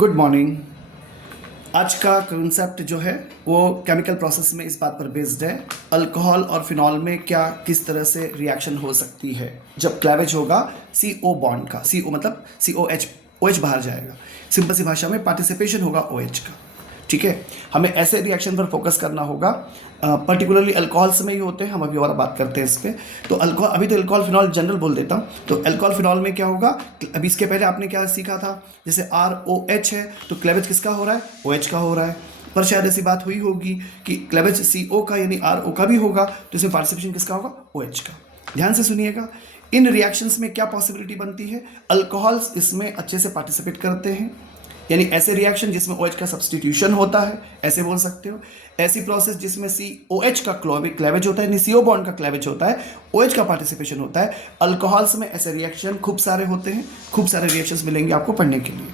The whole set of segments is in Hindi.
Good morning. आज का कंसेप्ट जो है वो केमिकल प्रोसेस में इस बात पर बेस्ड है, अल्कोहल और फिनॉल में क्या किस तरह से रिएक्शन हो सकती है जब क्लैवेज होगा सी ओ बॉन्ड का। सी ओ मतलब सी ओ एच, ओ एच बाहर जाएगा। सिंपल सी भाषा में पार्टिसिपेशन होगा ओ एच का। ठीक है, हमें ऐसे रिएक्शन पर फोकस करना होगा। पर्टिकुलरली अल्कोहल्स में ही होते हैं, हम अभी और बात करते हैं इस पर। तो अल्कोहल, अभी तो अल्कोहल फिनॉल जनरल बोल देता हूँ। तो अल्कोहल फिनॉल में क्या होगा, अभी इसके पहले आपने क्या सीखा था, जैसे आर ओ एच है तो क्लेवेज किसका हो रहा है, ओ एच का हो रहा है। पर शायद ऐसी बात हुई होगी कि क्लेवेज सी ओ का यानी आर ओ का भी होगा, तो इसमें पार्टिसिपेशन किसका होगा, ओ एच का। ध्यान से सुनिएगा, इन रिएक्शंस में क्या पॉसिबिलिटी बनती है, अल्कोहल्स इसमें अच्छे से पार्टिसिपेट करते हैं, यानी ऐसे रिएक्शन जिसमें OH का सब्सटीट्यूशन होता है, ऐसे बोल सकते हो। ऐसी प्रोसेस जिसमें COH का क्लेवेज होता है, यानी CO बॉन्ड का क्लेवेज होता है, OH का पार्टिसिपेशन होता है। अल्कोहल्स में ऐसे रिएक्शन खूब सारे होते हैं, खूब सारे रिएक्शंस मिलेंगे आपको पढ़ने के लिए।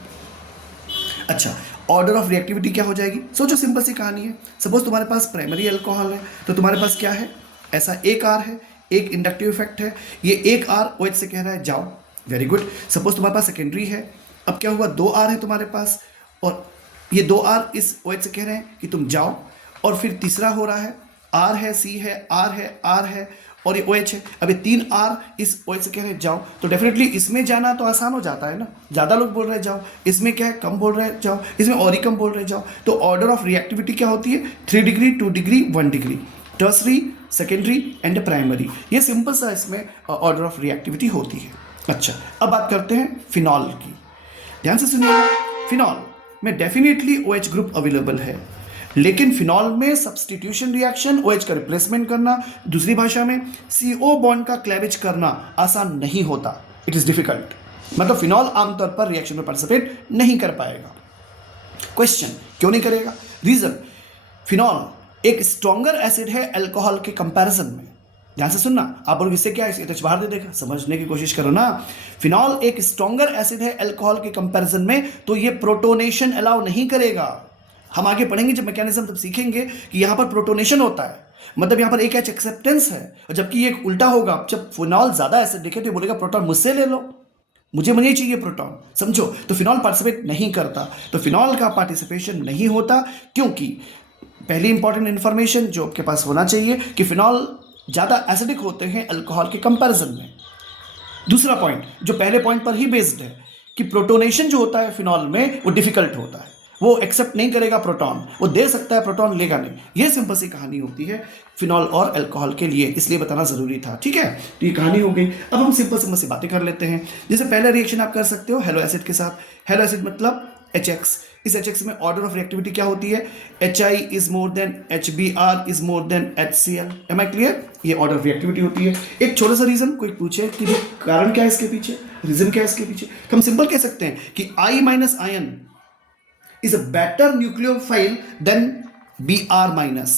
अच्छा, ऑर्डर ऑफ रिएक्टिविटी क्या हो जाएगी, सोचो, सिंपल सी कहानी है। सपोज तुम्हारे पास प्राइमरी अल्कोहल है, तो तुम्हारे पास क्या है, ऐसा एक आर है, एक इंडक्टिव इफेक्ट है, ये एक आर OH से कह रहा है जाओ, वेरी गुड। सपोज तुम्हारे पास सेकेंडरी है, अब क्या हुआ, दो आर है तुम्हारे पास, और ये दो आर इस OH से कह रहे हैं कि तुम जाओ। और फिर तीसरा हो रहा है, आर है, सी है, आर है, आर है, और ये OH है। अब ये तीन आर इस OH से कह रहे हैं जाओ, तो डेफिनेटली इसमें जाना तो आसान हो जाता है ना, ज़्यादा लोग बोल रहे हैं जाओ, इसमें क्या है, कम बोल रहे हैं जाओ, इसमें और ही कम बोल रहे हैं जाओ। तो ऑर्डर ऑफ रिएक्टिविटी क्या होती है, 3 degree, 2 degree, 1 degree, tertiary, secondary and primary. ये सिंपल सा इसमें ऑर्डर ऑफ रिएक्टिविटी होती है। अच्छा, अब बात करते हैं फिनॉल की। ध्यान से सुनिएगा, फिनॉल में डेफिनेटली OH ग्रुप अवेलेबल है, लेकिन फिनॉल में सब्सटीट्यूशन रिएक्शन, OH का रिप्लेसमेंट करना, दूसरी भाषा में CO बॉन्ड का क्लेवेज करना आसान नहीं होता, इट इज डिफिकल्ट। मतलब फिनॉल आमतौर पर रिएक्शन में पार्टिसिपेट नहीं कर पाएगा। क्वेश्चन, क्यों नहीं करेगा, रीजन, फिनॉल एक स्ट्रॉन्गर एसिड है अल्कोहल के कंपैरिजन में। ध्यान से सुनना, आप लोग इससे क्या है, तो बाहर दे देगा, समझने की कोशिश करो ना। फिनॉल एक स्ट्रॉन्गर एसिड है अल्कोहल के कंपैरिजन में, तो ये प्रोटोनेशन अलाउ नहीं करेगा। हम आगे पढ़ेंगे जब मैकेनिज्म, तब सीखेंगे कि यहां पर प्रोटोनेशन होता है, मतलब यहां पर एक एच एक्सेप्टेंस है, जबकि ये उल्टा होगा। जब फिनॉल ज्यादा एसिड दिखे तो बोलेगा प्रोटॉन मुझसे ले लो, मुझे नहीं चाहिए प्रोटॉन, समझो। तो फिनॉल पार्टिसिपेट नहीं करता, तो फिनॉल का पार्टिसिपेशन नहीं होता, क्योंकि पहली इंपॉर्टेंट इंफॉर्मेशन जो आपके पास होना चाहिए कि फिनॉल ज़्यादा एसिडिक होते हैं अल्कोहल के कंपैरिजन में। दूसरा पॉइंट जो पहले पॉइंट पर ही बेस्ड है कि प्रोटोनेशन जो होता है फिनॉल में वो डिफिकल्ट होता है, वो एक्सेप्ट नहीं करेगा प्रोटॉन, वो दे सकता है प्रोटॉन लेगा नहीं। ये सिंपल सी कहानी होती है फिनॉल और अल्कोहल के लिए, इसलिए बताना जरूरी था। ठीक है, तो ये कहानी हो गई। अब हम सिंपल सिंपल सी बातें कर लेते हैं। जैसे पहला रिएक्शन आप कर सकते हो हेलो एसिड के साथ। हेलो एसिड मतलब HX। इस HX में ऑर्डर ऑफ रिएक्टिविटी क्या होती है, HI is more than HBr is more than HCl। Am I clear, ये ऑर्डर ऑफ रिएक्टिविटी होती है। एक छोटा सा रीजन कोई पूछे कि कारण क्या है इसके पीछे, रीजन क्या है इसके पीछे, हम सिंपल कह सकते हैं कि I minus ion is a better nucleophile than Br minus.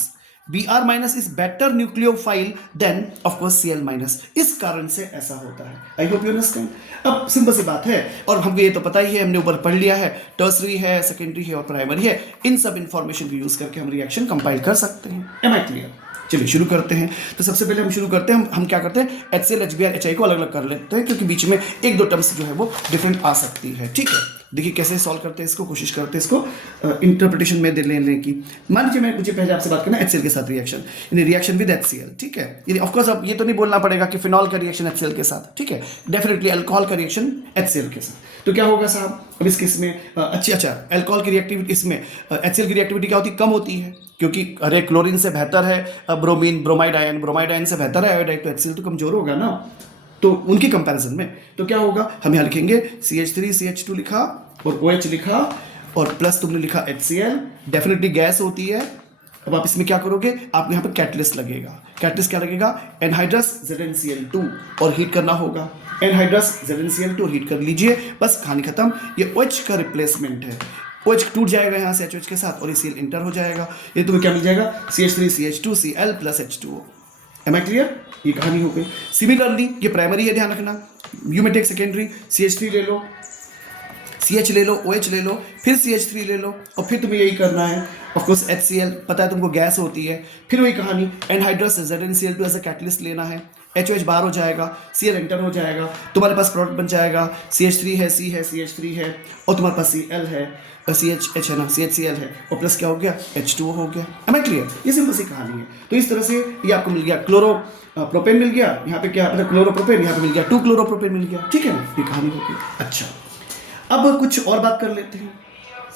Br minus is better nucleophile than of course Cl minus. इस कारण से ऐसा होता है। I hope you understand. अब सिंपल सी बात है, और हमको ये तो पता ही है, हमने ऊपर पढ़ लिया है, टर्सरी है, सेकेंडरी है और प्राइमरी है। इन सब इंफॉर्मेशन को यूज करके हम रिएक्शन कंपाइल कर सकते हैं। Am I clear? चलिए शुरू करते हैं। तो सबसे पहले हम शुरू करते हैं, हम क्या करते हैं, HCl, HBr, HI को अलग अलग कर लेते हैं, क्योंकि बीच में एक दो टर्म्स जो है वो डिफरेंट आ सकती है। ठीक है, देखिए कैसे सॉल्व करते हैं इसको, कोशिश करते हैं इसको इंटरप्रिटेशन में दे लेने की। मान लीजिए मुझे पहले आपसे बात करना है HCl के साथ रिएक्शन, यानी रिएक्शन विद HCl। ठीक है, यानी ऑफकोर्स अब ये तो नहीं बोलना पड़ेगा कि फिनॉल का रिएक्शन HCl के साथ, ठीक है, डेफिनेटली अल्कोहल का रिएक्शन HCl के साथ। तो क्या होगा साहब, अब इस केस में अच्छा अल्कोहल की रिएक्टिविटी, इसमें HCl की रिएक्टिविटी क्या होती है, कम होती है, क्योंकि अरे क्लोरीन से बेहतर है bromine, bromide ion, bromide ion से बेहतर है आयोडाइड, तो HCl तो कमजोर होगा ना, तो उनकी कंपैरिजन में। तो क्या होगा, हम यहाँ लिखेंगे CH3 CH2 लिखा और OH लिखा, और प्लस तुमने लिखा HCl, डेफिनेटली गैस होती है। अब आप इसमें क्या करोगे, आप यहाँ पर कैटलिस्ट लगेगा। कैटलिस्ट क्या लगेगा, एनहाइड्रस ZnCl2, और हीट करना होगा। एनहाइड्रस ZnCl2 और हीट कर लीजिए, बस कहानी खत्म। ये OH का रिप्लेसमेंट है, OH टूट जाएगा यहाँ से HOH के साथ और Cl इंटर हो जाएगा। ये तुम्हें क्या मिल जाएगा, CH3 CH2 Cl plus H2O। Am I clear, ये कहानी हो गई। सिमिलरली ये प्राइमरी है, ध्यान रखना, यू में टेक सेकेंडरी, CH3 ले लो, CH ले लो, OH ले लो, फिर CH3 ले लो, और फिर तुम्हें यही करना है। ऑफकोर्स HCl पता है तुमको गैस होती है, फिर वही कहानी, anhydrous ZnCl2 as a catalyst लेना है, HOH बाहर हो जाएगा, Cl एंटर हो जाएगा, तुम्हारे पास प्रोडक्ट बन जाएगा, CH3 है, C है, CH3 है, और तुम्हारे पास Cl है, CH है ना, CHCl है, और प्लस क्या हो गया, H2O हो गया। Am I clear? ये सिंपल सी कहानी है। तो इस तरह से ये आपको मिल गया क्लोरो प्रोपेन मिल गया, यहाँ पे क्या मतलब क्लोरोप्रोपेन, यहाँ पे मिल गया 2 क्लोरोप्रोपेन मिल गया, ठीक है ना, ये कहानी हो गई। अच्छा, अब कुछ और बात कर लेते हैं,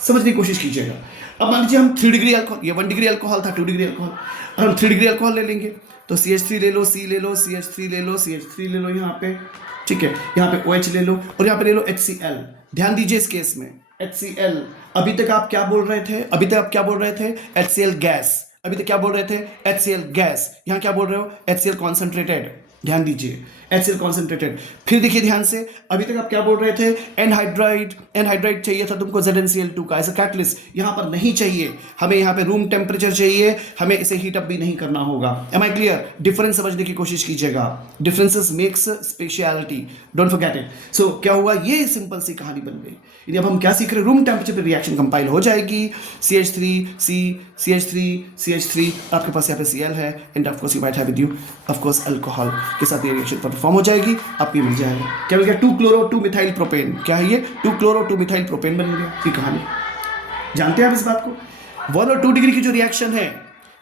समझने की कोशिश कीजिएगा। अब मान लीजिए हम 3 डिग्री अल्कोहल, ये 1 डिग्री अल्कोहल था, 2 डिग्री अल्कोहल, और हम 3 डिग्री अल्कोहल ले लेंगे, तो CH3 ले लो, C ले लो, CH3 ले लो, CH3 ले लो यहाँ पे, ठीक है, यहाँ पे OH ले लो, और यहाँ पे ले लो HCl। ध्यान दीजिए इस केस में HCl, अभी तक आप क्या बोल रहे थे, अभी तक आप क्या बोल रहे थे, HCl गैस, अभी तक क्या बोल रहे थे, HCl गैस, यहाँ क्या बोल रहे हो, HCl कॉन्सेंट्रेटेड। ध्यान दीजिए, HCl कॉन्सेंट्रेटेड। फिर देखिए ध्यान से, अभी तक आप क्या बोल रहे थे, एनहाइड्राइड चाहिए था तुमको ZnCl2 का एज अ कैटलिस्ट, यहाँ पर नहीं चाहिए, हमें यहाँ पे रूम टेम्परेचर चाहिए, हमें इसे हीट अप भी नहीं करना होगा। M I clear? डिफरेंस समझने की कोशिश कीजिएगा, differences makes speciality, don't forget it. So क्या हुआ, ये सिंपल सी कहानी बन गई। यदि अब हम क्या सीख रहे हैं, रूम टेम्परेचर पे रिएक्शन कंपाइल हो जाएगी, CH3 आपके पास यहाँ पे Cl है, end of course you might have with you of course alcohol के साथ ये रिएक्शन परफॉर्म हो जाएगी, आप ये मिल जाएगा, क्या मिल गया, 2 क्लोरो 2 मिथाइल प्रोपेन। क्या है ये, 2 क्लोरो 2 मिथाइल प्रोपेन बन गया। ये कहानी जानते हैं आप इस बात को। 1 और 2 डिग्री की जो रिएक्शन है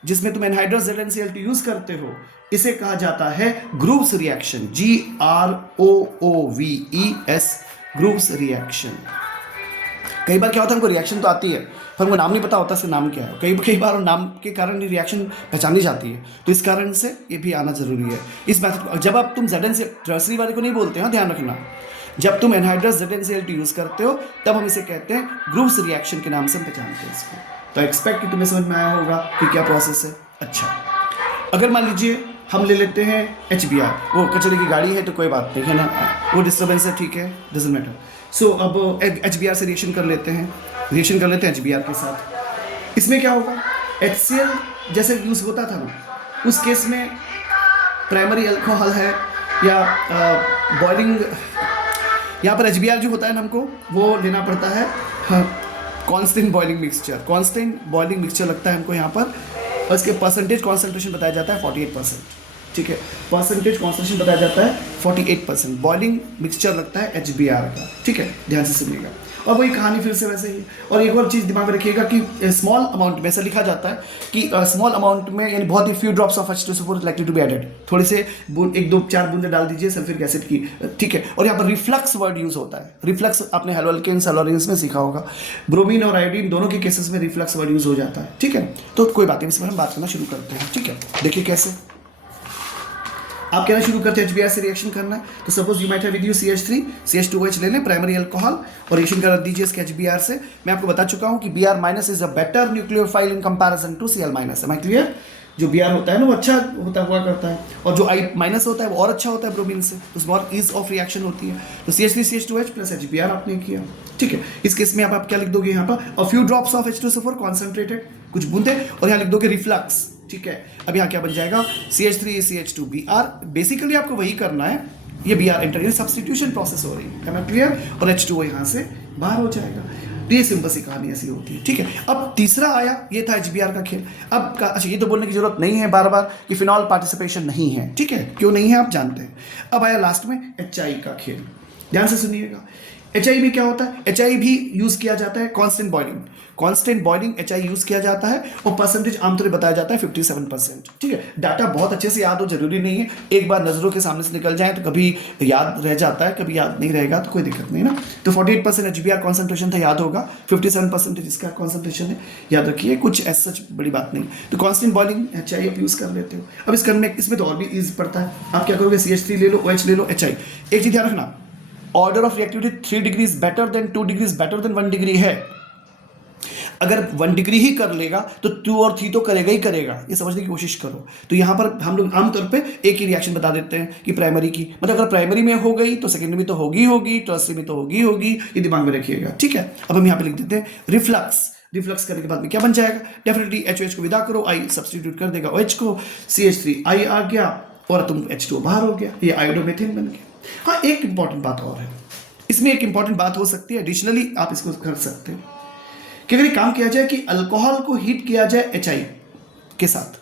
जिसमें तुम एनहाइड्रस ZnCl2 यूज करते हो, इसे कहा जाता है Grooves reaction, GROOVES, Grooves reaction. कई बार क्या होता है, हमको रिएक्शन तो आती है पर हमको नाम नहीं पता होता इसका नाम क्या है, कई बार नाम के कारण रिएक्शन पहचानी जाती है, तो इस कारण से ये भी आना जरूरी है इस मेथड को। जब आप तुम ZnCl टर्सरी वाले को नहीं बोलते हैं, ध्यान रखना, जब तुम एनहाइड्रस ZnCl2 यूज करते हो तब हम इसे कहते हैं ग्रूव्स रिएक्शन के नाम से हम पहचानते हैं इसको। तो एक्सपेक्ट कि तुम्हें समझ में आया होगा कि क्या प्रोसेस है। अच्छा, अगर मान लीजिए हम ले लेते हैं HBr, वो कचरे की गाड़ी है तो कोई बात नहीं है ना, वो डिस्टर्बेंस है, ठीक है, डजंट मैटर। सो अब HBr से रिएक्शन कर लेते हैं HBr के साथ। इसमें क्या होगा, HCl जैसे यूज़ होता था ना, उस केस में प्राइमरी अल्कोहल है या बॉइलिंग, यहाँ पर HBr जो होता है ना, हमको वो लेना पड़ता है कांस्टेंट बॉइलिंग मिक्सचर लगता है हमको यहाँ पर, और इसके परसेंटेज कॉन्सेंट्रेशन बताया जाता है 48%, ठीक है, परसेंटेज कॉन्सेंट्रेशन बताया जाता है 48%, बॉइलिंग मिक्सचर लगता है HBr का, ठीक है, ध्यान से सुनिएगा। और वही कहानी फिर से वैसे ही। और एक और चीज़ दिमाग में रखिएगा कि स्मॉल अमाउंट में ऐसा लिखा जाता है कि स्मॉल अमाउंट में, यानी बहुत ही few drops of H2SO4 likely to be added, थोड़े से 1-2-4 बूंदे डाल दीजिए सल्फ्यूरिक एसिड की, ठीक है। और यहाँ पर रिफ्लक्स वर्ड यूज़ होता है, रिफ्लक्स आपने हेलोअल्केन्स हेलोरेन्स में सीखा होगा, ब्रोमीन और आयोडीन दोनों के केसेस में रिफ्लक्स वर्ड यूज़ हो जाता है, ठीक है। तो कोई बात नहीं, इसमें हम बात करना शुरू करते हैं, ठीक है। देखिए कैसे आप कहना शुरू करते हैं HBr से रिएक्शन करना है, तो suppose you might have with you CH2OH ले लें, प्राइमरी अल्कोहल, और रिएक्शन कर दीजिए इसके HBr से। मैं आपको बता चुका हूं कि Br- is a better nucleophile in comparison to Cl-। Am I clear? जो Br होता है ना वो अच्छा होता हुआ करता है, और जो I- होता है वो और अच्छा होता है ब्रोमीन से, उसमें और ईज ऑफ रिएक्शन होती है। तो CH3CH2OH प्लस HBr आपने किया, ठीक है। इस केस में आप क्या लिख दोगे यहाँ पर, a few drops of H2SO4 concentrated, कुछ बूंदे, और यहाँ लिख दोगे रिफ्लक्स, ठीक है। अब यहाँ क्या बन जाएगा, CH3CH2Br, बेसिकली आपको वही करना है, ये Br एंटर, ये सब्स्टिट्यूशन प्रोसेस हो रही है ना, क्लियर, और H2O यहाँ से बाहर हो जाएगा। तो ये सिंपल सी कहानी ऐसी होती है, ठीक है। अब तीसरा आया, ये था HBr का खेल। अब अच्छा, ये तो बोलने की जरूरत नहीं है बार बार कि फिनॉल पार्टिसिपेशन नहीं है, ठीक है, क्यों नहीं है आप जानते हैं। अब आया लास्ट में HI का खेल, ध्यान से सुनिएगा। HI में क्या होता है, HI भी यूज किया जाता है कांस्टेंट बॉइलिंग HI यूज किया जाता है, और परसेंटेज आमतौर पर बताया जाता है 57%, ठीक है। डाटा बहुत अच्छे से याद हो जरूरी नहीं है, एक बार नजरों के सामने से निकल जाए तो कभी याद रह जाता है, कभी याद नहीं रहेगा तो कोई दिक्कत नहीं ना। तो 48% HBr कॉन्सेंट्रेशन था, याद होगा, 57% इसका कॉन्सेंट्रेशन है, याद रखिए, कुछ ऐसा सच बड़ी बात नहीं। तो कांस्टेंट बॉइलिंग HI आप यूज कर लेते हो। अब इसमें तो और भी ईज पड़ता है, आप क्या करोगे, CH3 ले लो, OH ले लो, HI। एक चीज ध्यान रखना, order of reactivity 3 degree better than 2 degree better than 1 degree है। अगर 1 डिग्री ही कर लेगा तो 2 और 3 तो करेगा ही करेगा, ये समझने की कोशिश करो। तो यहाँ पर हम लोग आमतौर पे एक ही रिएक्शन बता देते हैं कि प्राइमरी की, मतलब अगर प्राइमरी में हो गई तो सेकेंडरी में तो होगी, टर्सरी में तो होगी, ये दिमाग में रखिएगा, ठीक है। अब हम यहाँ पे लिख देते हैं रिफ्लक्स करने के बाद में क्या बन जाएगा, डेफिनेटली HOH को विदा करो, I सब्स्टिट्यूट कर देगा OH को, CH3I आ गया, और तुम H2O बाहर हो गया, ये आयोडोमेथेन बन गया। हाँ, एक इंपॉर्टेंट बात और है, इसमें एक इंपॉर्टेंट बात हो सकती है, एडिशनली आप इसको कर सकते हो कि अगर काम किया जाए कि अल्कोहल को हीट किया जाए HI के साथ,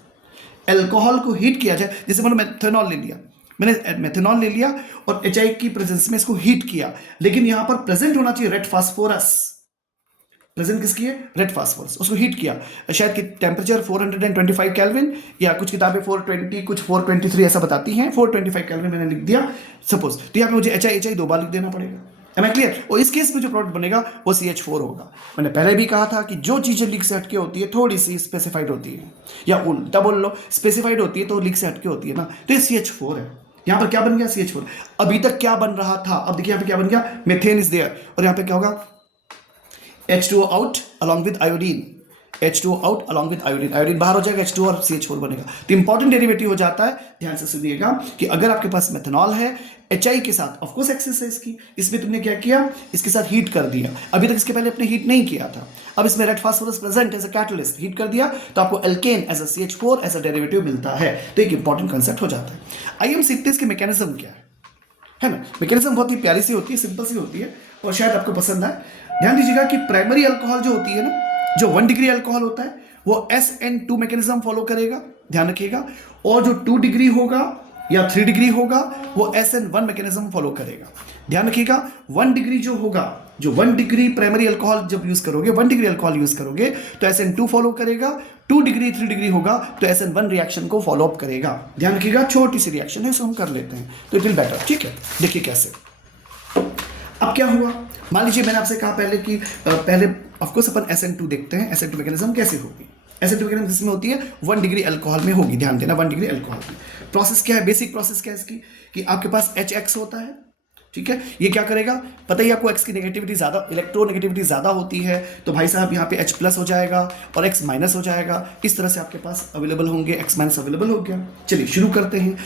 अल्कोहल को हीट किया जाए, जैसे मैंने मेथनॉल ले लिया, मैंने मेथनॉल ले लिया और HI की प्रेजेंस में इसको हीट किया, लेकिन यहां पर प्रेजेंट होना चाहिए रेड फास्फोरस। प्रेजेंट किसकी है? Red phosphorus. उसको हीट किया, शायद कि टेम्परेचर 425 केल्विन, या कुछ किताबें 420 कुछ 423 ऐसा बताती हैं। 425 केल्विन मैंने लिख दिया सपोज, तो यहाँ पे मुझे HI दो बार लिख देना पड़ेगा। Am I clear? और इस केस में जो प्रोडक्ट बनेगा वो CH4 होगा। मैंने पहले भी कहा था कि जो चीज़ें लीक से हटके होती है थोड़ी सी स्पेसिफाइड होती है, या उल्टा बोल लो, स्पेसिफाइड होती है तो लीक से हटके होती है ना, तो ये CH4 है। यहाँ पर क्या बन गया? CH4। अभी तक क्या बन रहा था? अब देखिए यहाँ पे क्या बन गया? मेथेन इज देयर, और यहाँ पे क्या होगा? H2O out along with iodine, H2O out along with iodine, iodine बाहर हो जाएगा, H2O और CH4 बनेगा। तो इंपॉर्टेंट डेरिवेटिव हो जाता है, ध्यान से सुनिएगा, कि अगर आपके पास मेथनॉल है HI के साथ, ऑफ कोर्स एक्सेस है इसकी, इसमें तुमने क्या किया? इसके साथ हीट कर दिया। अभी तक इसके पहले अपने हीट नहीं किया था, अब इसमें red phosphorus present as a catalyst, heat कर दिया तो आपको alkane as a CH4 as a derivative मिलता है। तो एक इंपॉर्टेंट कंसेप्ट हो जाता है। आइए हम सीखते हैं इसके मैकेनिज्म क्या है ना। मैकेनिज्म बहुत ही प्यारी सी होती है, सिंपल सी होती है, और शायद आपको पसंद आए। ध्यान दीजिएगा कि प्राइमरी अल्कोहल जो होती है ना, जो 1 डिग्री अल्कोहल होता है वो SN2 मैकेनिज्म फॉलो करेगा, ध्यान रखिएगा। और जो 2 डिग्री होगा या 3 डिग्री होगा वो SN1 मैकेनिज्म फॉलो करेगा, ध्यान रखिएगा। 1 डिग्री जो होगा, जो 1 डिग्री प्राइमरी अल्कोहल जब यूज करोगे, 1 डिग्री अल्कोहल यूज करोगे तो SN2 फॉलो करेगा। 2 डिग्री 3 डिग्री होगा तो SN1 रिएक्शन को फॉलो अप करेगा, ध्यान रखिएगा। छोटी सी रिएक्शन है, इसको हम कर लेते हैं तो इट विल बेटर, ठीक है। देखिए कैसे। अब क्या हुआ, मान लीजिए मैंने आपसे कहा पहले कि पहले ऑफकोर्स अपन SN2 देखते हैं, SN2 मैकेनिज्म कैसे होगी। SN2 मैकेनिज्म जिसमें होती है 1 डिग्री अल्कोहल में होगी, ध्यान देना 1 डिग्री अल्कोहल में। प्रोसेस क्या है, बेसिक प्रोसेस क्या है इसकी, कि आपके पास HX होता है, ठीक है। ये क्या करेगा, पता ही आपको, X की नेगेटिविटी ज़्यादा, इलेक्ट्रोनेगेटिविटी ज़्यादा होती है, तो भाई साहब यहाँ पे H प्लस हो जाएगा और X माइनस हो जाएगा। इस तरह से आपके पास अवेलेबल होंगे, X माइनस अवेलेबल हो गया। चलिए शुरू करते हैं।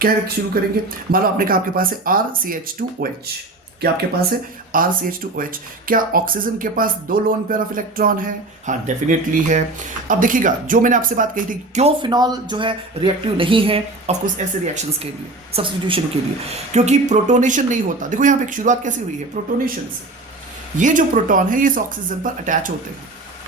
क्या शुरू करेंगे, मान लो आपने कहा आपके पास है RCH2OH, क्या आपके पास है RCH2OH। क्या ऑक्सीजन के पास 2 लोन पेयर ऑफ इलेक्ट्रॉन है? हाँ डेफिनेटली है। अब देखिएगा, जो मैंने आपसे बात कही थी, क्यों फिनॉल जो है रिएक्टिव नहीं है, ऑफकोर्स ऐसे रिएक्शंस के लिए, सब्स्टिट्यूशन के लिए, क्योंकि प्रोटोनेशन नहीं होता। देखो यहाँ पे शुरुआत कैसे हुई है, प्रोटोनेशन से। ये जो प्रोटॉन है ये इस ऑक्सीजन पर अटैच होते हैं,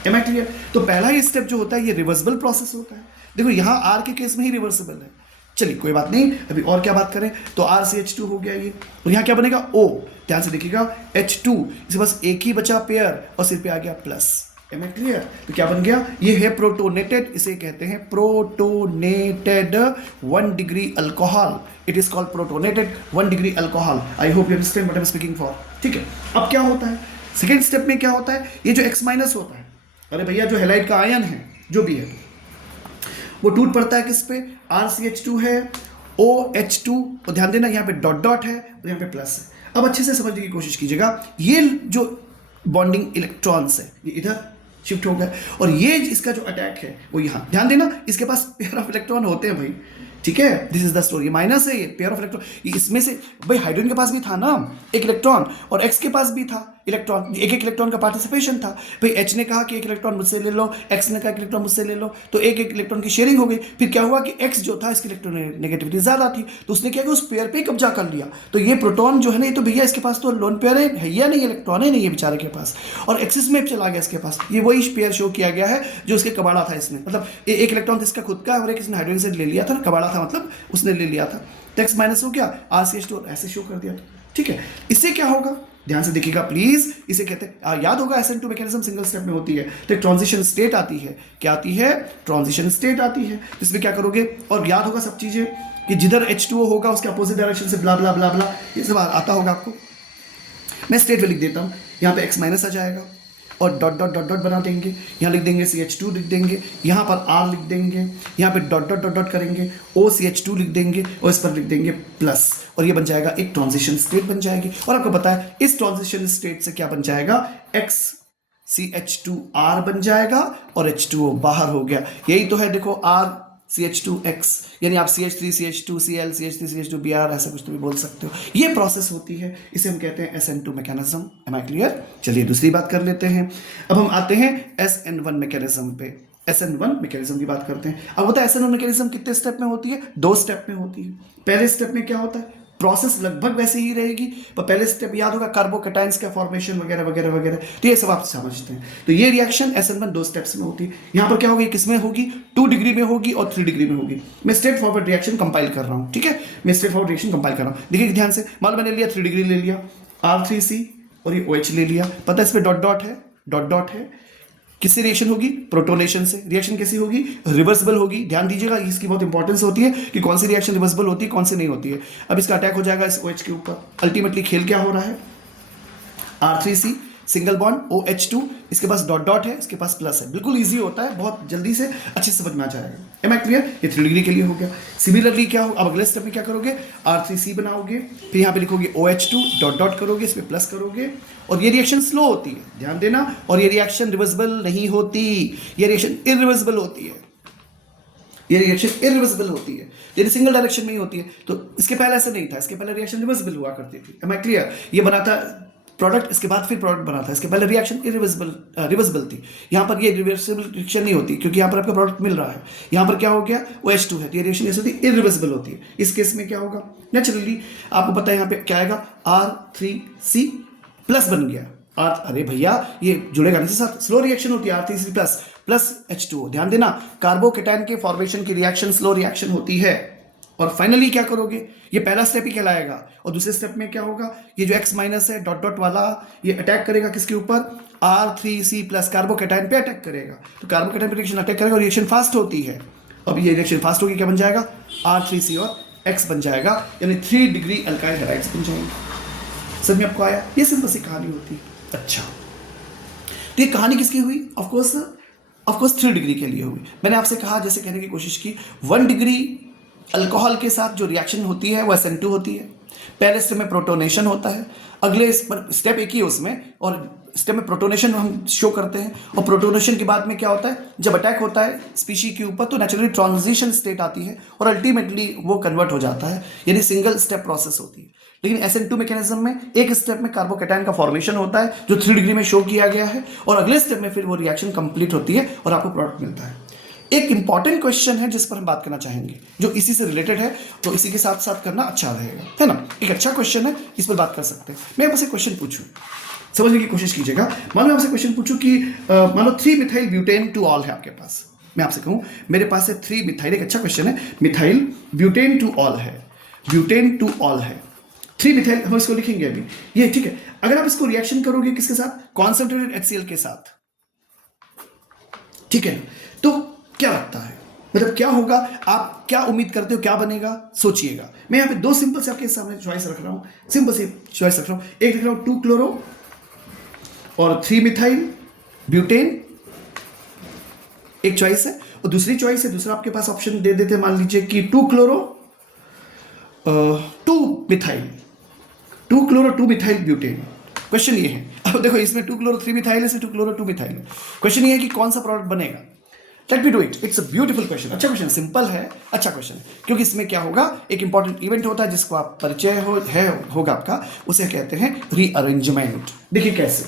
एम आई क्लियर? तो पहला ही स्टेप जो होता है ये रिवर्सिबल प्रोसेस होता है। देखो यहाँ R के केस में ही रिवर्सिबल है। चलिए कोई बात नहीं, अभी और क्या बात करें, तो RCH2 हो गया ये, और यहाँ क्या बनेगा O, ध्यान से देखिएगा H2, इसके पास एक ही बचा पेयर और सिर पे आ गया प्लस, एम आई क्लियर? तो क्या बन गया, ये है प्रोटोनेटेड, इसे कहते हैं protonated 1 degree alcohol. It is called protonated 1 degree alcohol. I hope you understand what I am speaking for, ठीक है। अब क्या होता है सेकेंड स्टेप में, क्या होता है, ये जो X माइनस होता है, अरे भैया जो हैलाइड का आयन है जो भी है वो टूट पड़ता है किस पे, RCH2 है, OH2, और ध्यान देना यहाँ पे डॉट डॉट है और यहाँ पे प्लस है। अब अच्छे से समझने की कोशिश कीजिएगा, ये जो बॉन्डिंग इलेक्ट्रॉन्स है ये इधर शिफ्ट हो गया, और ये इसका जो अटैक है वो यहाँ, ध्यान देना इसके पास पेयर ऑफ इलेक्ट्रॉन होते हैं भाई, ठीक है। This is the story, minus है ये पेयर ऑफ इलेक्ट्रॉन, इसमें से भाई हाइड्रोजन के पास भी था ना एक इलेक्ट्रॉन, और X के पास भी था इलेक्ट्रॉन, एक एक इलेक्ट्रॉन का पार्टिसिपेशन था भाई। H ने कहा कि एक इलेक्ट्रॉन मुझसे ले लो, X ने कहा एक इलेक्ट्रॉन मुझसे ले लो, तो एक एक इलेक्ट्रॉन की शेयरिंग हो गई। फिर क्या हुआ कि X जो था इसकी इलेक्ट्रॉन नेगेटिविटी ज़्यादा थी, तो उसने क्या किया, उस पेयर पे कब्जा कर लिया। तो ये प्रोटॉन जो है ना, ये तो भैया इसके पास तो लोन पेयर है या नहीं, इलेक्ट्रॉन है नहीं है बेचारे के पास, और एक्सिस में चला गया इसके पास। ये वही पेयर शो किया गया है जो उसके कबाड़ा था इसमें, मतलब एक इलेक्ट्रॉन इसका खुद का और एक इसने हाइड्रोजन से ले लिया था ना, कबाड़ा था मतलब उसने ले लिया था, तो X माइनस हो गया, RCH2 ऐसे शो कर दिया, ठीक है। इससे क्या होगा, ध्यान से देखिएगा प्लीज, इसे कहते हैं, याद होगा SN2 मैकेनिज्म सिंगल स्टेप में होती है, तो एक ट्रांजिशन स्टेट आती है, क्या आती है, ट्रांजिशन स्टेट आती है। इसमें क्या करोगे, और याद होगा सब चीजें कि जिधर H2O होगा उसके अपोजिट डायरेक्शन से ब्ला ब्ला ब्ला ब्ला, ये सब आता होगा आपको। मैं स्टेट में लिख देता हूँ, यहाँ पे X माइनस आ जाएगा और डॉट डॉट डॉट डॉट बना देंगे, यहाँ लिख देंगे CH2 लिख देंगे, यहाँ पर R लिख देंगे, यहाँ पे डॉट डॉट डॉट डॉट करेंगे, OCH2 लिख देंगे और इस पर लिख देंगे प्लस, और ये बन जाएगा एक ट्रांजिशन स्टेट बन जाएगी। और आपको पता है इस ट्रांजिशन स्टेट से क्या बन जाएगा, XCH2R बन जाएगा और H2O बाहर हो गया। यही तो है, देखो RCH2X, यानी आप CH3 CH2 Cl CH3 CH2 Br ऐसा कुछ तो भी बोल सकते हो। ये प्रोसेस होती है, इसे हम कहते हैं SN2 mechanism. M I clear? चलिए दूसरी बात कर लेते हैं। अब हम आते हैं SN1 मैकेनिज्म पे। SN1 मैकेनिज्म की बात करते हैं। अब होता है SN1 मैकेनिज्म कितने स्टेप में होती है, 2 स्टेप में होती है। पहले स्टेप में क्या होता है, प्रोसेस लगभग वैसे ही रहेगी, पर पहले स्टेप याद होगा कार्बोकैटायंस का फॉर्मेशन वगैरह वगैरह वगैरह, तो ये सब आप समझते हैं। तो ये रिएक्शन SN1 दो स्टेप्स में होती है। यहाँ पर क्या होगी, किसमें होगी, 2 डिग्री में होगी और 3 डिग्री में होगी। मैं स्ट्रेट फॉरवर्ड रिएक्शन कंपाइल कर रहा हूँ, ठीक है, मैं स्ट्रेट फॉरवर्ड रिएक्शन कंपाइल कर रहा हूँ। देखिए ध्यान से, मान लो मैंने लिया 3 डिग्री ले लिया, R3C और ये OH ले लिया, पता है इसमें डॉट डॉट है, डॉट डॉट है। किससे रिएक्शन होगी, प्रोटोनेशन से। रिएक्शन कैसी होगी, रिवर्सिबल होगी। ध्यान दीजिएगा, इसकी बहुत इंपॉर्टेंस होती है कि कौन सी रिएक्शन रिवर्सिबल होती है, कौन सी नहीं होती है। अब इसका अटैक हो जाएगा इस OH के ऊपर। अल्टीमेटली खेल क्या हो रहा है, R3C सिंगल बॉन्ड OH2, इसके पास डॉट डॉट है, इसके पास प्लस है। बिल्कुल इजी होता है, बहुत जल्दी से अच्छे से समझ में आ जाएगा। एम आई क्लियर, ये 3 डिग्री के लिए हो गया। सिमिलरली क्या हो, अब अगले स्टेप में क्या करोगे, R3C बनाओगे, फिर यहाँ पे लिखोगे OH2, डॉट डॉट करोगे, इसमें प्लस करोगे, और ये रिएक्शन स्लो होती है, ध्यान देना, और ये रिएक्शन रिवर्सिबल नहीं होती, ये रिएक्शन इरिवर्सिबल होती है। ये रिएक्शन इरिवर्सिबल होती है, ये सिंगल डायरेक्शन में ही होती है। तो इसके पहले ऐसा नहीं था, इसके पहले रिएक्शन रिवर्सिबल हुआ करती थी। एम आई क्लियर, ये बना था प्रोडक्ट, इसके बाद फिर प्रोडक्ट बना था, इसके पहले रिएक्शन रिवर्सिबल थी। यहाँ पर ये रिवर्सिबल रिएक्शन नहीं होती, क्योंकि यहाँ पर आपका प्रोडक्ट मिल रहा है। यहाँ पर क्या हो गया, OH2 है, तो ये रिएक्शन ऐसी होती है, इरिवर्सिबल होती है। इस केस में क्या होगा, नेचुरली आपको पता है यहाँ पे क्या आएगा, R3C प्लस बन गया। अरे भैया ये जुड़ेगा नहीं, साथ स्लो रिएक्शन होती है, R3C प्लस प्लस H2O। ध्यान देना, कार्बोकेटायन के फॉर्मेशन की रिएक्शन स्लो रिएक्शन होती है। और फाइनली क्या करोगे, ये पहला स्टेप ही कहलाएगा। और दूसरे स्टेप में क्या होगा, ये जो X माइनस है डॉट डॉट वाला, ये अटैक करेगा किसके ऊपर, R3C प्लस कार्बोकेटायन पे अटैक करेगा। तो कार्बोकेटायन पे रिएक्शन अटैक करेगा और रिएक्शन फास्ट होती है। अब ये रिएक्शन फास्ट होगी, क्या बन जाएगा, R3C और X बन जाएगा, यानी 3 डिग्री अल्काइल हैलाइड्स बन जाएंगे। समझ में आपको आया, ये सिंपल सी कहानी होती है। अच्छा, तो ये कहानी किसकी हुई, ऑफकोर्स 3 डिग्री के लिए हुई। मैंने आपसे कहा, जैसे कहने की कोशिश की, 1 डिग्री अल्कोहल के साथ जो रिएक्शन होती है वो SN2 होती है। पहले स्टेप में प्रोटोनेशन होता है, अगले स्टेप एक ही है उसमें, और स्टेप में प्रोटोनेशन हम शो करते हैं। और प्रोटोनेशन के बाद में क्या होता है, जब अटैक होता है स्पीशी के ऊपर, तो नेचुरली ट्रांजिशन स्टेट आती है और अल्टीमेटली वो कन्वर्ट हो जाता है, यानी सिंगल स्टेप प्रोसेस होती है। लेकिन SN2 मैकेनिज्म में एक स्टेप में कार्बोकेटायन का फॉर्मेशन होता है, जो 3 डिग्री में शो किया गया है, और अगले स्टेप में फिर वो रिएक्शन कंप्लीट होती है और आपको प्रोडक्ट मिलता है। एक इंपॉर्टेंट क्वेश्चन है जिस पर हम बात करना चाहेंगे, जो इसी से रिलेटेड है, तो इसी के साथ साथ करना अच्छा रहेगा, है ना। एक अच्छा क्वेश्चन है, इस पर बात कर सकते हैं। मैं आपसे क्वेश्चन पूछूं, समझने की कोशिश कीजिएगा। मान लो आपसे क्वेश्चन पूछूं कि मान लो 3 मिथाइल ब्यूटेन टू ऑल है आपके पास। मैं आपसे कहूं मेरे पास है 3 मिथाइल, एक अच्छा क्वेश्चन है, मिथाइल ब्यूटेन टू ऑल है, ब्यूटेन टू ऑल है, 3 मिथाइल, हम इसको लिखेंगे अभी, ये ठीक है। अगर आप इसको रिएक्शन करोगे किसके साथ, कॉन्सेंट्रेटेड HCl के साथ, ठीक है, तो क्या लगता है, मतलब क्या होगा, आप क्या उम्मीद करते हो, क्या बनेगा, सोचिएगा। मैं यहाँ पे 2 सिंपल से आपके सामने चॉइस रख रहा हूँ, सिंपल से चॉइस रख रहा हूँ। एक लिख रहा हूँ 2 क्लोरो और 3 मिथाइल ब्यूटेन, एक चॉइस है। और दूसरी चॉइस है, दूसरा आपके पास ऑप्शन दे देते हैं, मान लीजिए कि 2 chloro 2 methyl, 2 chloro 2 methyl butane. Question ये है, अब देखो इसमें 2 क्लोरो 3 मिथाइल है, इसमें 2 क्लोरो 2 मिथाइल है। क्वेश्चन ये है कि कौन सा प्रोडक्ट बनेगा। Let me do it, it's a beautiful question, अच्छा क्वेश्चन, सिंपल है, अच्छा क्वेश्चन है, क्योंकि इसमें क्या होगा, एक इंपॉर्टेंट इवेंट होता है जिसको आप परिचय होगा आपका, उसे कहते हैं रीअरेंजमेंट। देखिए कैसे,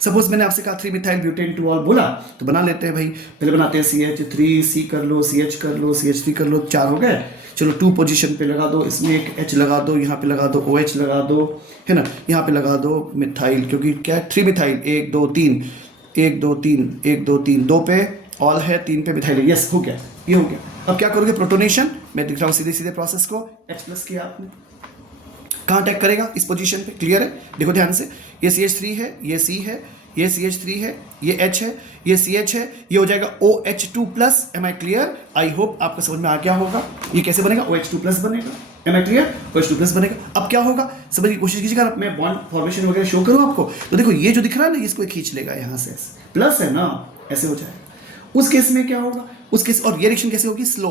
सपोज मैंने आपसे कहा 3 मिथाइल ब्यूटेन टू ऑल बोला, तो बना लेते हैं भाई। पहले बनाते हैं CH3C कर लो, CH कर लो, CH3 कर लो, 4 हो गए। चलो 2 पोजीशन पे लगा दो, इसमें एक H लगा दो, यहाँ पे लगा दो OH लगा दो, है ना, यहाँ पे लगा दो मिथाइल, क्योंकि क्या है 3 मिथाइल, 1 2 3, 1 2 3, 1 2 3, 2 पे ऑल है, 3 पे मिथाइल है, यस हो गया, ये हो गया। अब क्या करोगे, प्रोटोनेशन, मैं दिख रहा हूँ सीधे सीधे प्रोसेस को, H प्लस किया आपने, कहाँ अटैक करेगा, इस पोजीशन पे, क्लियर है, देखो ध्यान से, ये CH3 है, ये C है, ये CH3 है, ये H है, ये CH है, ये हो जाएगा OH2 plus. Am I clear, I hope आपको समझ में आ गया होगा। ये कैसे बनेगा, OH2 प्लस बनेगा, M I clear, OH2 plus बनेगा। अब क्या होगा, समझने की कोशिश कीजिएगा, मैं बॉन्ड फॉर्मेशन वगैरह शो करूँ आपको, तो देखो ये जो दिख रहा है ना, इसको खींच लेगा यहाँ से, प्लस है ना, ऐसे हो जाएगा। उस केस में क्या होगा, उस केस, और ये रिएक्शन कैसे होगी, स्लो,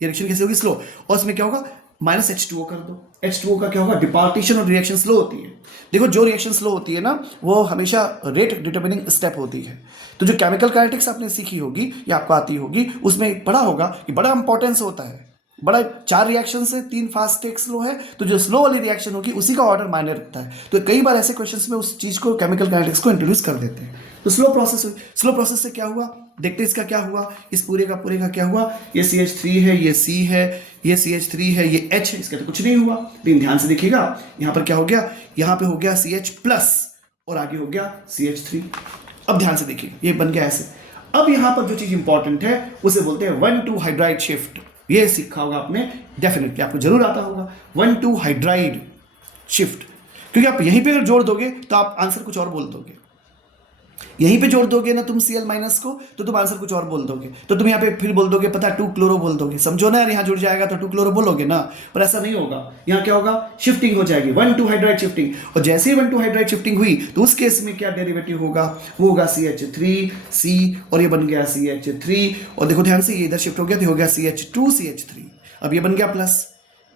ये रिएक्शन कैसे होगी, स्लो, और उसमें क्या होगा, माइनस H2O कर दो। H2O का क्या होगा, डिपार्टीशन और रिएक्शन स्लो होती है। देखो जो रिएक्शन स्लो होती है ना, वो हमेशा रेट डिटर्मिनिंग स्टेप होती है। तो जो केमिकल काइनेटिक्स आपने सीखी होगी या आपको आती होगी, उसमें पढ़ा होगा कि बड़ा इंपॉर्टेंस होता है, बड़ा 4 रिएक्शन से 3 फास्ट एक स्लो है, तो जो स्लो वाली रिएक्शन होगी उसी का ऑर्डर मायने रखता है। तो कई बार ऐसे क्वेश्चंस में उस चीज़ को, केमिकल काइनेटिक्स को इंट्रोड्यूस कर देते हैं। तो स्लो प्रोसेस हुई, स्लो प्रोसेस से क्या हुआ, देखते हैं इसका क्या हुआ, इस पूरे का क्या हुआ, ये CH3 है, ये C है, ये CH3 है, ये H है, इसका तो कुछ नहीं हुआ। लेकिन ध्यान से देखिएगा यहाँ पर क्या हो गया, यहाँ पे हो गया CH प्लस और आगे हो गया CH3। अब ध्यान से देखिए ये बन गया ऐसे। अब यहाँ पर जो चीज इंपॉर्टेंट है उसे बोलते हैं 1,2 हाइड्राइड शिफ्ट। ये सीखा होगा आपने, डेफिनेटली आपको जरूर आता होगा 1,2 हाइड्राइड शिफ्ट, क्योंकि आप यहीं पे अगर जोड़ दोगे तो आप आंसर कुछ और बोल दोगे। यहीं पे जोड़ दोगे ना तुम Cl माइनस को तो तुम आंसर कुछ और बोल दोगे, तो तुम यहाँ पे फिर बोल दोगे पता 2 क्लोरो बोल दोगे, समझो ना यार, यहाँ जुड़ जाएगा तो 2 क्लोरो बोलोगे ना, पर ऐसा नहीं होगा। यहाँ क्या होगा, शिफ्टिंग हो जाएगी, 1,2 हाइड्राइड शिफ्टिंग, और जैसे ही 1,2 हाइड्राइड शिफ्टिंग हुई तो उस केस में क्या डेरिवेटिव होगा, वो होगा CH3C और ये बन गया CH3, और देखो ध्यान से ये इधर शिफ्ट हो गया तो हो गया CH2CH3। अब ये बन गया प्लस।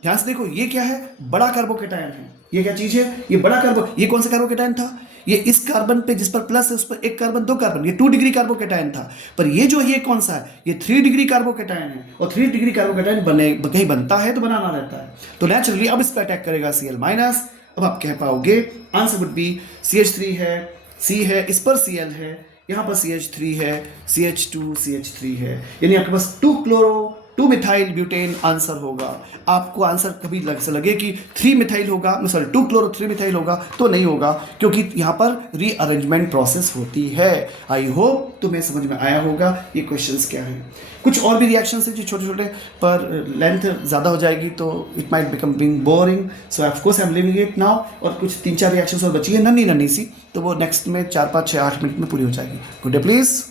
ध्यान से देखो ये क्या है, बड़ा कार्बोकेटायन है। ये क्या चीज है, ये बड़ा कार्बो, ये कौन सा कार्बोकेटायन था, ये इस कार्बन पे जिस पर प्लस है उस पर एक कार्बन 2 कार्बन, ये 2 डिग्री कार्बोकेटायन था। पर ये जो ये कौन सा है, ये 3 डिग्री कार्बोकेटायन है, और 3 डिग्री कार्बोकेटायन बने कहीं बनता है तो बनाना रहता है, तो नेचुरली अब इस पर अटैक करेगा Cl माइनस। अब आप कह पाओगे आंसर वुड बी CH3 है, C है, इस पर Cl है, यहाँ पर CH3 है, CH2 CH3 है, यानी आपके पास 2 क्लोरो 2 मिथाइल ब्यूटेन आंसर होगा। आपको आंसर कभी लगे कि 3 मिथाइल होगा, सॉरी 2 क्लोरो 3 मिथाइल होगा, तो नहीं होगा, क्योंकि यहाँ पर रीअरेंजमेंट प्रोसेस होती है। आई होप तुम्हें समझ में आया होगा ये क्वेश्चंस क्या हैं। कुछ और भी रिएक्शंस है जी छोटे छोटे, पर लेंथ ज़्यादा हो जाएगी तो it might become being boring, so of course I am leaving it now. और कुछ 3-4 रिएक्शंस और बची है नन्ही नन्ही सी, तो वो नेक्स्ट में 4-5-6-8 मिनट में पूरी हो जाएगी। Good day please.